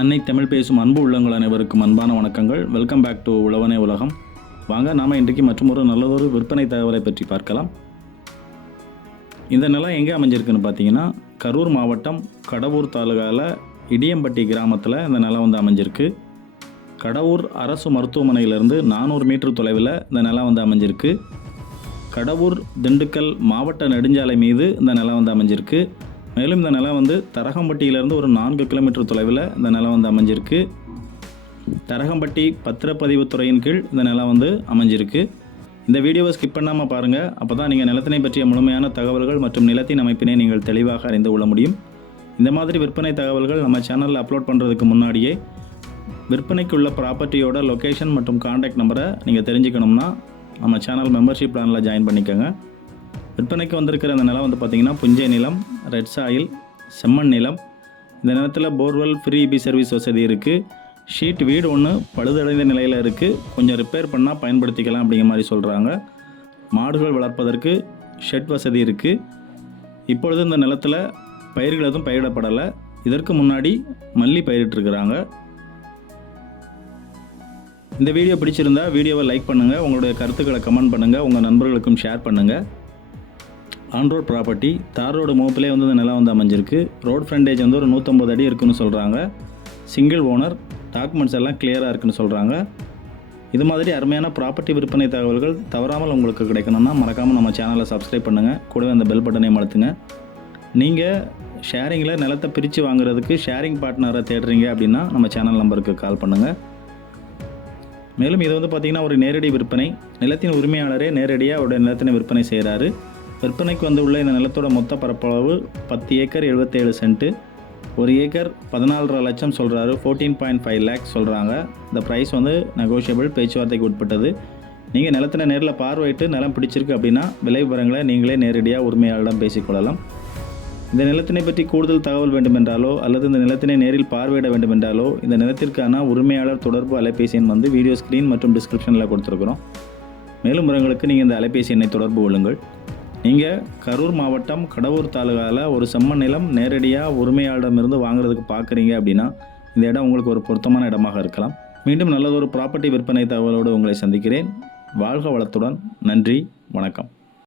அன்னை தமிழ் பேசும் அன்பு உள்ளங்கள் அனைவருக்கும் அன்பான வணக்கங்கள். வெல்கம் பேக் டு உழவனே உலகம். வாங்க நாம் இன்றைக்கு மற்றொரு நல்லதொரு விற்பனை தகவலை பற்றி பார்க்கலாம். இந்த நிலம் எங்கே அமைஞ்சிருக்குன்னு பார்த்தீங்கன்னா கரூர் மாவட்டம் கடவூர் தாலுகாவில் இடியம்பட்டி கிராமத்தில் இந்த நிலம் வந்து அமைஞ்சிருக்கு. கடவூர் அரசு மருத்துவமனையிலிருந்து நானூறு மீட்டர் தொலைவில் இந்த நிலம் வந்து அமைஞ்சிருக்கு. கடவுர் திண்டுக்கல் மாவட்ட நெடுஞ்சாலை மீது இந்த நிலம் வந்து அமைஞ்சிருக்கு. மேலும் இந்த நிலம் வந்து தரகம்பட்டியிலேருந்து ஒரு நான்கு கிலோமீட்டர் தொலைவில் இந்த நிலம் வந்து அமைஞ்சிருக்கு. தரகம்பட்டி பத்திரப்பதிவு துறையின் கீழ் இந்த நிலம் வந்து அமைஞ்சிருக்கு. இந்த வீடியோவை ஸ்கிப் பண்ணாமல் பாருங்கள் அப்போ தான் நீங்கள் நிலத்தினை பற்றிய முழுமையான தகவல்கள் மற்றும் நிலத்தின் அமைப்பினை நீங்கள் தெளிவாக அறிந்து கொள்ள முடியும். இந்த மாதிரி விற்பனை தகவல்கள் நம்ம சேனலில் அப்லோட் பண்ணுறதுக்கு முன்னாடியே விற்பனைக்கு உள்ள ப்ராப்பர்ட்டியோட லொக்கேஷன் மற்றும் காண்டாக்ட் நம்பரை நீங்கள் தெரிஞ்சுக்கணும்னா நம்ம சேனல் மெம்பர்ஷிப் பிளானில் ஜாயின் பண்ணிக்கோங்க. விற்பனைக்கு வந்திருக்கிற அந்த நிலம் வந்து பார்த்திங்கன்னா புஞ்சை நிலம் ரெட் சாயில் செம்மண் நிலம். இந்த நிலத்தில் போர்வெல் ஃப்ரீ இபி சர்வீஸ் வசதி இருக்குது ஷீட் வீடு ஒன்று பழுதடைந்த நிலையில் இருக்குது கொஞ்சம் ரிப்பேர் பண்ணால் பயன்படுத்திக்கலாம் அப்படிங்கிற மாதிரி சொல்கிறாங்க மாடுகள் வளர்ப்பதற்கு ஷெட் வசதி இருக்குது இப்பொழுது இந்த நிலத்தில் பயிர்கள் எதுவும் பயிரிடப்படலை. இதற்கு முன்னாடி மல்லி பயிரிட்டிருக்கிறாங்க. இந்த வீடியோ பிடிச்சிருந்தா வீடியோவை லைக் பண்ணுங்கள் உங்களுடைய கருத்துக்களை கமெண்ட் பண்ணுங்கள் உங்கள் நண்பர்களுக்கும் ஷேர் பண்ணுங்கள் on road property tar road மோப்பிலே வந்து இந்த நிலம் வந்து அமைஞ்சிருக்கு. ரோட் ஃப்ரண்டேஜ் வந்து ஒரு நூற்றம்பது அடி இருக்குன்னு சொல்கிறாங்க சிங்கிள் ஓனர் டாக்குமெண்ட்ஸ் எல்லாம் கிளியராக இருக்குன்னு சொல்கிறாங்க இது மாதிரி அருமையான ப்ராப்பர்ட்டி விற்பனை தகவல்கள் தவறாமல் உங்களுக்கு கிடைக்கணும்னா மறக்காமல் நம்ம சேனலை சப்ஸ்கிரைப் பண்ணுங்கள் கூடவே அந்த பெல் பட்டனையும் அழுத்துங்க நீங்கள் ஷேரிங்கில் நிலத்தை பிரித்து வாங்குறதுக்கு ஷேரிங் பார்ட்னரை தேடுறீங்க அப்படின்னா நம்ம சேனல் நம்பருக்கு கால் பண்ணுங்கள் மேலும் இது வந்து பார்த்திங்கன்னா ஒரு நேரடி விற்பனை. நிலத்தின் உரிமையாளரே நேரடியாக அவருடைய நிலத்தினை விற்பனை செய்கிறாரு விற்பனைக்கு வந்து உள்ள இந்த நிலத்தோட மொத்த பரப்பளவு பத்து ஏக்கர் எழுபத்தேழு சென்ட்டு. ஒரு ஏக்கர் பதினாலரை லட்சம் சொல்கிறாரு ஃபோர்டீன் பாயிண்ட் ஃபைவ் லேக்ஸ் சொல்கிறாங்க இந்த ப்ரைஸ் வந்து நெகோஷியபிள் பேச்சுவார்த்தைக்கு உட்பட்டது. நீங்கள் நிலத்தின நேரில் பார்வையிட்டு நிலம் பிடிச்சிருக்கு அப்படின்னா விலை விவரங்களை நீங்களே நேரடியாக உரிமையாளரிடம் பேசிக்கொள்ளலாம் இந்த நிலத்தினை பற்றி கூடுதல் தகவல் வேண்டுமென்றாலோ அல்லது இந்த நிலத்தினை நேரில் பார்வையிட வேண்டுமென்றாலோ இந்த நிலத்திற்கான உரிமையாளர் தொடர்பு அலைபேசி எண் வந்து வீடியோ ஸ்க்ரீன் மற்றும் டிஸ்கிரிப்ஷனில் கொடுத்துருக்குறோம். மேலும் உரங்களுக்கு நீங்கள் இந்த அலைபேசி எண்ணை தொடர்பு கொள்ளுங்கள். நீங்கள் கரூர் மாவட்டம் கடவுர் தாலுகாவில் ஒரு செம்மண் நிலம் நேரடியாக உரிமையாளரிடமிருந்து வாங்குறதுக்கு பார்க்குறீங்க அப்படின்னா இந்த இடம் உங்களுக்கு ஒரு பொருத்தமான இடமாக இருக்கலாம். மீண்டும் நல்லதொரு ப்ராப்பர்ட்டி விற்பனை தகவலோடு உங்களை சந்திக்கிறேன். வாழ்க வளத்துடன். நன்றி. வணக்கம்.